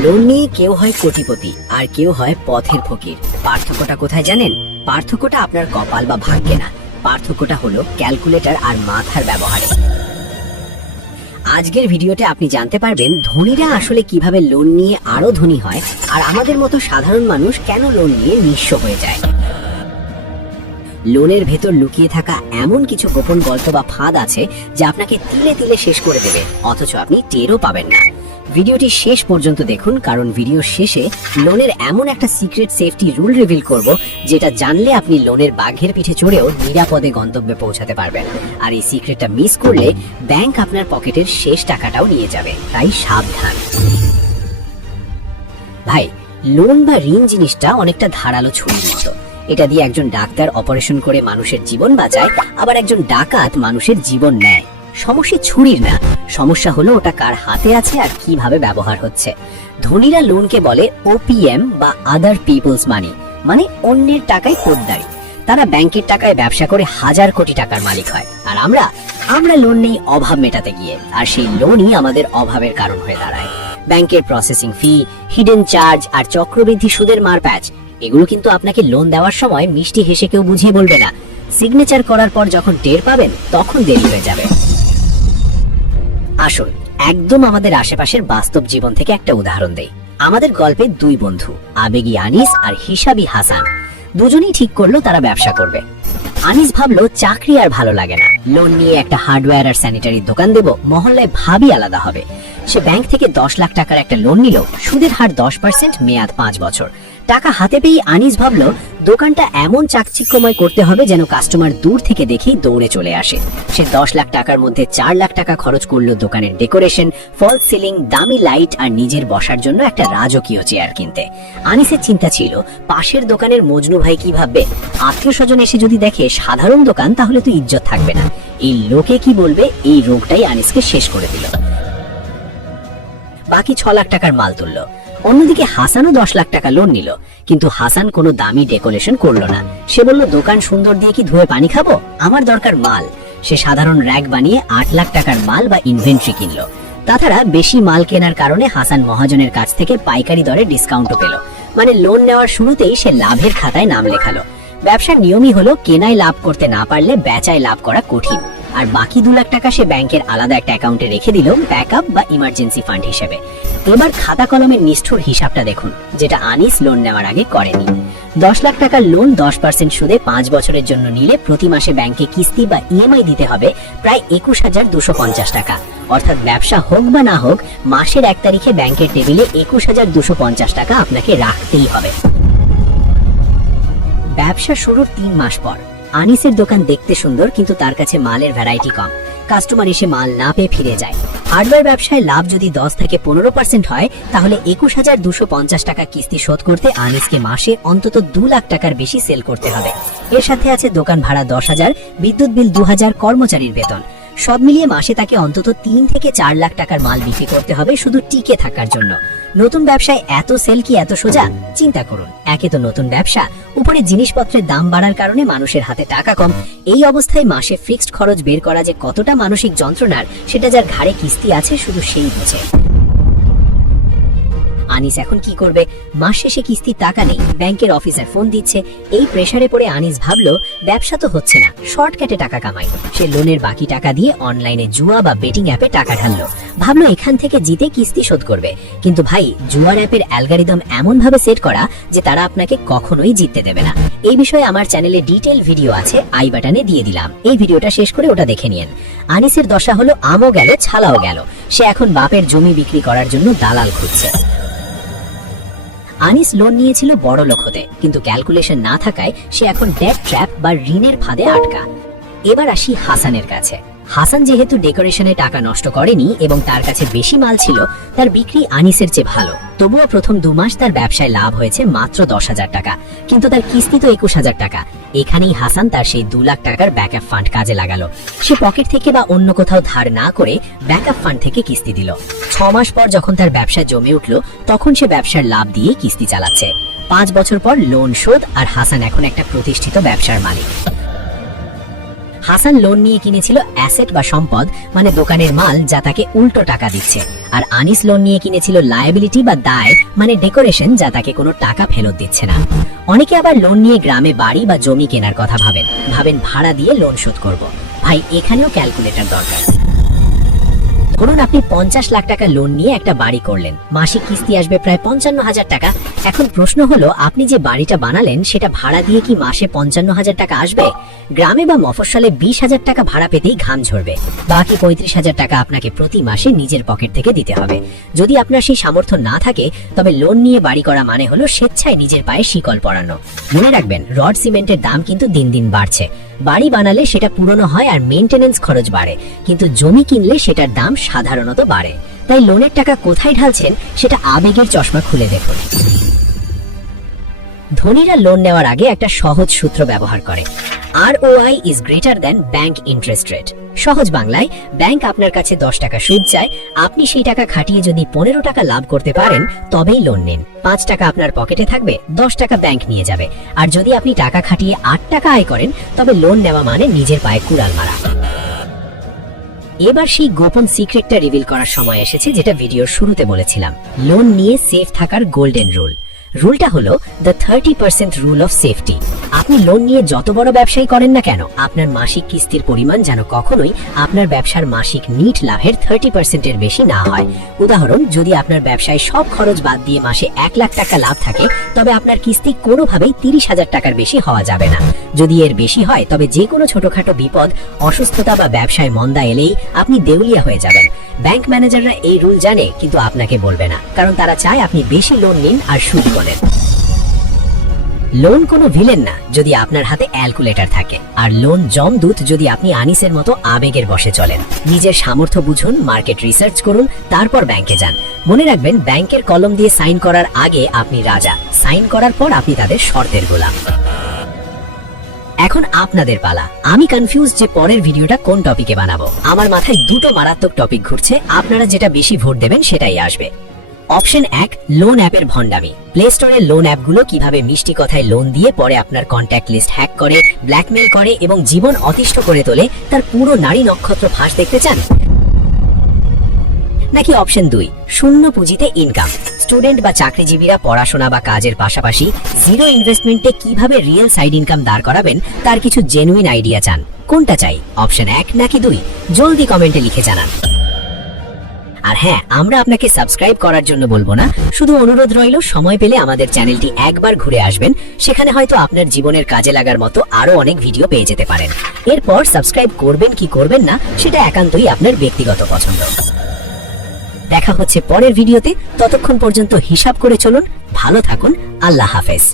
Loan নিয়ে কেউ হয় কোটিপতি আর কেউ হয় পথের ফকির। পার্থক্যটা কোথায় জানেন? পার্থক্যটা আপনার কপাল বা ভাগ্যে না, পার্থক্যটা হলো ক্যালকুলেটর আর মাথার ব্যবহারে। আজকের ভিডিওতে আপনি জানতে পারবেন ধনীরা আসলে কিভাবে লোন নিয়ে আরো ধনী হয়, আর আমাদের মতো সাধারণ মানুষ কেন লোন নিয়ে নিঃস্ব হয়ে যায়। লোনের ভেতর লুকিয়ে থাকা এমন কিছু গোপন গল্প বা ফাঁদ আছে যা আপনাকে তিলে তিলে শেষ করে দেবে, অথচ আপনি টেরও পাবেন না। ভিডিওটি শেষ পর্যন্ত দেখুন, কারণ ভিডিওর শেষে লোনের এমন একটা সিক্রেট সেফটি রুল রিভিল করব যেটা জানলে আপনি লোনের বাঘের পিঠে চড়েও নিরাপদে গন্তব্যে পৌঁছাতে পারবেন। আর এই সিক্রেটটা মিস করলে ব্যাংক আপনার পকেটের শেষ টাকাটাও নিয়ে যাবে, তাই সাবধান। ভাই, লোন বা ঋণ জিনিসটা অনেকটা ধারালো ছুরির মতো। এটা দিয়ে একজন ডাক্তার অপারেশন করে মানুষের জীবন বাঁচায়, আবার একজন ডাকাত মানুষের জীবন নেয়। সমস্যা ছুরির না, সমস্যা হলো ওটা কার হাতে আছে আর কিভাবে ব্যবহার হচ্ছে। ধনীরা লোনকে বলে ওপিএম বা আদার পিপলস মানি, মানে অন্যের টাকায় খোদ্দারি। তারা ব্যাংকের টাকায় ব্যবসা করে হাজার কোটি টাকার মালিক হয়, আর আমরা লোন নেই অভাব মেটাতে গিয়ে, আর সেই লোনই আমাদের অভাবের কারণ হয়ে দাঁড়ায়। ব্যাংকের প্রসেসিং ফি, হিডেন চার্জ আর চক্রবৃদ্ধি সুদের মারপ্যাচ, এগুলো কিন্তু আপনাকে লোন দেওয়ার সময় মিষ্টি হেসে কেউ বুঝিয়ে বলবে না। সিগনেচার করার পর যখন টের পাবেন তখন দেরি হয়ে যাবে। আসুন একদম আমাদের আশেপাশের বাস্তব জীবন থেকে একটা উদাহরণ দেই। আমাদের গল্পে দুই বন্ধু, আবেগী আনিস আর হিসাবী হাসান, দুজনেই ঠিক করলো তারা ব্যবসা করবে। আনিস ভাবলো চাকরি আর ভালো লাগে না, লোন নিয়ে একটা হার্ডওয়্যার আর স্যানিটারির দোকান দেব, মহল্লায় ভাবই আলাদা হবে। সে ব্যাংক থেকে 10 লাখ টাকার একটা লোন নিল, সুদের হার 10%, মেয়াদ 5 বছর। টাকা হাতে পেয়ে আনিস ভাবলো দোকানটা এমন চাকচিক্যময় করতে হবে যেন কাস্টমার দূর থেকে দেখেই দৌড়ে চলে আসে। সে 10 লাখ টাকার মধ্যে 4 লাখ টাকা খরচ করলো দোকানের ডেকোরেশন, ফল সিলিং, দামি লাইট আর নিজের বসার জন্য একটা রাজকীয় চেয়ার কিনতে। আনিসের চিন্তা ছিল পাশের দোকানের মজনু ভাই কি ভাববে, আত্মীয় স্বজন এসে যদি দেখে সাধারণ দোকান তাহলে তো ইজ্জত থাকবে না। এই লোকে কি বলবে, এই রোগটাই আনিসকে শেষ করে দিল। বাকি 6 লাখ টাকার মাল তুললো। অন্যদিকে হাসানও 10 লাখ টাকা লোন নিল, কিন্তু হাসান কোনো দামি ডেকোরেশন করলো না। সে বলল দোকান সুন্দর দিয়ে কি ধুয়ে পানি খাবো, আমার দরকার মাল। সে সাধারণ র‍্যাক বানিয়ে 8 লাখ টাকার মাল বা ইনভেন্টরি কিনলো। তাছাড়া বেশি মাল কেনার কারণে হাসান মহাজনের কাছ থেকে পাইকারি দরে ডিসকাউন্টও পেল, মানে লোন নেওয়ার শুরুতেই সে লাভের খাতায় নাম লেখালো। ব্যবসার নিয়মই হলো কেনায় লাভ করতে না পারলে বেচায় লাভ করা কঠিন। আর বাকি 2 লাখ টাকা সে ব্যাংকের আলাদা একটা অ্যাকাউন্টে রেখে দিল, ব্যাকআপ বা ইমার্জেন্সি ফান্ড হিসেবে। এবার খাতা কলমের নিষ্ঠুর হিসাবটা দেখুন, যেটা আনিস লোন নেওয়ার আগে করেনি। 10 লাখ টাকার লোন 10% সুদে 5 বছরের জন্য নিলে প্রতি মাসে ব্যাংকে কিস্তি বা ইএমআই দিতে হবে প্রায় 21,250 টাকা। অর্থাৎ ব্যবসা হোক বা না হোক, মাসের 1 তারিখে ব্যাংকের টেবিলে 21,250 টাকা আপনাকে রাখতেই হবে। ব্যবসা শুরুর 3 মাস পর আনিসের দোকান দেখতে সুন্দর, কিন্তু তার কাছে মালের ভ্যারাইটি কম। কাস্টমার এসে মাল না পেয়ে ফিরে যায়। হার্ডওয়্যার ব্যবসায় লাভ যদি 10 থেকে 15% হয়, তাহলে 21,250 টাকা কিস্তি শোধ করতে আনিসকে মাসে অন্তত 2 লাখ টাকার বেশি সেল করতে হবে। এর সাথে আছে দোকান ভাড়া 10,000, বিদ্যুৎ বিল 2,000, কর্মচারীর বেতন। সব মিলিয়ে মাসে তাকে অন্তত 3 থেকে 4 লাখ টাকার মাল বিক্রি করতে হবে শুধু টিকে থাকার জন্য। নতুন ব্যবসায় এত সেল কি এত সোজা? চিন্তা করুন, একে তো নতুন ব্যবসা, উপরে জিনিসপত্রের দাম বাড়ার কারণে মানুষের হাতে টাকা কম। এই অবস্থায় মাসে ফিক্সড খরচ বের করা যে কতটা মানসিক যন্ত্রণার, সেটা যার ঘাড়ে কিস্তি আছে শুধু সেই বোঝে। আনিস এখন কি করবে? মাস শেষে কিস্তির টাকা নেই, ব্যাংকের অফিসার ফোন দিচ্ছে। এই প্রেসারে পড়ে আনিস ভাবলো ব্যবসা তো হচ্ছে না, শর্টকাটে টাকা কামাই। সে লোনের বাকি টাকা দিয়ে অনলাইনে জুয়া বা বেটিং অ্যাপে টাকা ঢাললো, ভাবলো এখান থেকে জিতে কিস্তি শোধ করবে। কিন্তু ভাই, জুয়ার অ্যাপের অ্যালগরিদম এমন ভাবে সেট করা যে তারা আপনাকে কখনোই জিততে দেবে না। এই বিষয়ে আমার চ্যানেলে ডিটেইল ভিডিও আছে, আই বাটনে দিয়ে দিলাম। এই ভিডিওটা শেষ করে ওটা দেখে নিন। আনিসের দশা হলো আমও গেল ছালাও গেল। সে এখন বাপের জমি বিক্রি করার জন্য দালাল খুঁজছে। আনিস লোন নিয়েছিল বড় লোক হতে, কিন্তু ক্যালকুলেশন না থাকায় সে এখন ডেট ট্র্যাপ বা ঋণের ফাঁদে আটকা। এবার আসি হাসানের কাছে। হাসান যেহেতু ডেকোরেশনে টাকা নষ্ট করেনি এবং তার কাছে বেশি মাল ছিল, তার বিক্রি আনিসের চেয়ে ভালো। তবুও প্রথম 2 মাস তার ব্যবসায় লাভ হয়েছে মাত্র 10,000 টাকা, কিন্তু তার কিস্তি তো 21,000 টাকা। এখানেই হাসান তার সেই 2 লাখ টাকার ব্যাকআপ ফান্ড কাজে লাগালো। সে পকেট থেকে বা অন্য কোথাও ধার না করে ব্যাকআপ ফান্ড থেকে কিস্তি দিল। 6 মাস পর যখন তার ব্যবসা জমে উঠল, তখন সে ব্যবসার লাভ দিয়ে কিস্তি চালাচ্ছে। 5 বছর পর লোন শোধ, আর হাসান এখন একটা প্রতিষ্ঠিত ব্যবসার মালিক। হাসান লোন নিয়ে কিনেছিল অ্যাসেট বা সম্পদ, মানে দোকানের মাল যা তাকে উল্টো টাকা দিচ্ছে। আর আনিস লোন নিয়ে কিনেছিল লায়াবিলিটি বা দায়, মানে ডেকোরেশন যা তাকে কোনো টাকা ফেরত দিচ্ছে না। অনেকে আবার লোন নিয়ে গ্রামে বাড়ি বা জমি কেনার কথা ভাবেন ভাড়া দিয়ে লোন শোধ করব। ভাই, এখানেও ক্যালকুলেটর দরকার। ধরুন আপনি 50 লাখ টাকা লোন নিয়ে একটা বাড়ি করলেন, মাসিক কিস্তি আসবে প্রায় 55,000 টাকা। এখন প্রশ্ন হলো, আপনি যে বাড়িটা বানালেন সেটা ভাড়া দিয়ে কি মাসে 55,000 টাকা আসবে? গ্রামে বা মফস্বলে 20,000 টাকা ভাড়া পেতেই ঘাম ঝরবে। বাকি 35,000 টাকা আপনাকে প্রতি মাসে নিজের পকেট থেকে দিতে হবে। যদি আপনার সেই সামর্থ্য না থাকে, তবে লোন নিয়ে বাড়ি করা মানে হলো স্বেচ্ছায় নিজের পায়ে শিকল পরানো। মনে রাখবেন, রড সিমেন্টের দাম কিন্তু দিন দিন বাড়ছে। বাড়ি বানালে সেটা পুরনো হয় আর মেইনটেনেন্স খরচ বাড়ে, কিন্তু জমি কিনলে সেটার দাম সাধারণত বাড়ে। তাই লোনের টাকা কোথায় ঢালছেন সেটা আবেগের চশমা খুলে দেখুন। ধনীরা লোন নেওয়ার আগে একটা সহজ সূত্র ব্যবহার করে, ROI is greater than bank interest rate. সহজ বাংলায়, ব্যাংক আপনার কাছে 10 টাকা সুদ চায়, আপনি সেই টাকা খাটিয়ে যদি 15 টাকা লাভ করতে পারেন তবেই লোন নিন। 5 টাকা আপনার পকেটে থাকবে, 10 টাকা ব্যাংক নিয়ে যাবে। আর যদি আপনি টাকা খাটিয়ে 8 টাকা আয় করেন, তবে লোন নেওয়া মানে নিজের পায়ে কুড়াল মারা। এবার সেই গোপন সিক্রেটটা রিভিল করার সময় এসেছে, যেটা ভিডিওর শুরুতে বলেছিলাম। লোন নিয়ে সেফ থাকার গোল্ডেন রুলটা হলো দ্য 30% রুল অফ সেফটি। আপনি লোন নিয়ে যত বড় ব্যবসাই করেন না কেন, আপনার মাসিক কিস্তির পরিমাণ যেন কখনোই আপনার ব্যবসার মাসিক নিট লাভের 30%-এর বেশি না হয়। উদাহরণ, যদি আপনার ব্যবসায় সব খরচ বাদ দিয়ে মাসে 1 লাখ টাকা লাভ থাকে, তবে আপনার কিস্তি কোনোভাবেই 30,000 টাকার বেশি হওয়া যাবে না। যদি এর বেশি হয়, তবে যে কোনো ছোটখাটো বিপদ, অসুস্থতা বা ব্যবসায় মন্দা এলেই আপনি দেউলিয়া হয়ে যাবেন। ব্যাংক ম্যানেজাররা এই রুল জানে, কিন্তু আপনাকে বলবে না, কারণ তারা চায় আপনি বেশি লোন নিন আর সুদ করেন। লোন কোনো ভিলেন না যদি আপনার হাতে ক্যালকুলেটর থাকে, আর লোন জমদূত যদি আপনি আনিসের মতো আবেগের বশে চলেন। নিজের সামর্থ্য বুঝুন, মার্কেট রিসার্চ করুন, তারপর ব্যাংকে যান। মনে রাখবেন, ব্যাংকের কলম দিয়ে সাইন করার আগে আপনি রাজা, সাইন করার পর আপনি তাদের শর্তের গোলাম। এখন আপনাদের পালা। আমি কনফিউজ যে পরের ভিডিওটা কোন টপিকে বানাবো। আমার মাথায় দুটো মারাত্মক টপিক ঘুরছে, আপনারা যেটা বেশি ভোট দেবেন সেটাই আসবে। অপশন 1, লোন অ্যাপের ভণ্ডামি। প্লে স্টোরের লোন অ্যাপগুলো কিভাবে মিষ্টি কথায় লোন দিয়ে পরে আপনার কন্ট্যাক্ট লিস্ট হ্যাক করে, ব্ল্যাকমেল করে এবং জীবন অতিষ্ঠ করে তোলে, তার পুরো নারী নক্ষত্র ফাঁস দেখতে চান? নাকি অপশন 2, শূন্য পুঁজিতে ইনকাম। স্টুডেন্ট বা চাকরিজীবীরা পড়াশোনা বা কাজের পাশাপাশি জিরো ইনভেস্টমেন্টে কিভাবে রিয়েল সাইড ইনকাম দাঁড় করাবেন তার কিছু জেনুইন আইডিয়া চান? কোনটা চাই, অপশন 1 নাকি 2? জলদি কমেন্টে লিখে জানান। আর হ্যাঁ, আমরা আপনাকে সাবস্ক্রাইব করার জন্য বলবো না, শুধু অনুরোধ রইল, সময় পেলে আমাদের চ্যানেলটি একবার ঘুরে আসবেন। সেখানে হয়তো আপনার জীবনের কাজে লাগার মতো আরো অনেক ভিডিও পেয়ে যেতে পারেন। এরপর সাবস্ক্রাইব করবেন কি করবেন না সেটা একান্তই আপনার ব্যক্তিগত পছন্দ। দেখা হচ্ছে পরের ভিডিওতে, ততক্ষণ পর্যন্ত হিসাব করে চলুন, ভালো থাকুন, আল্লাহ হাফেজ।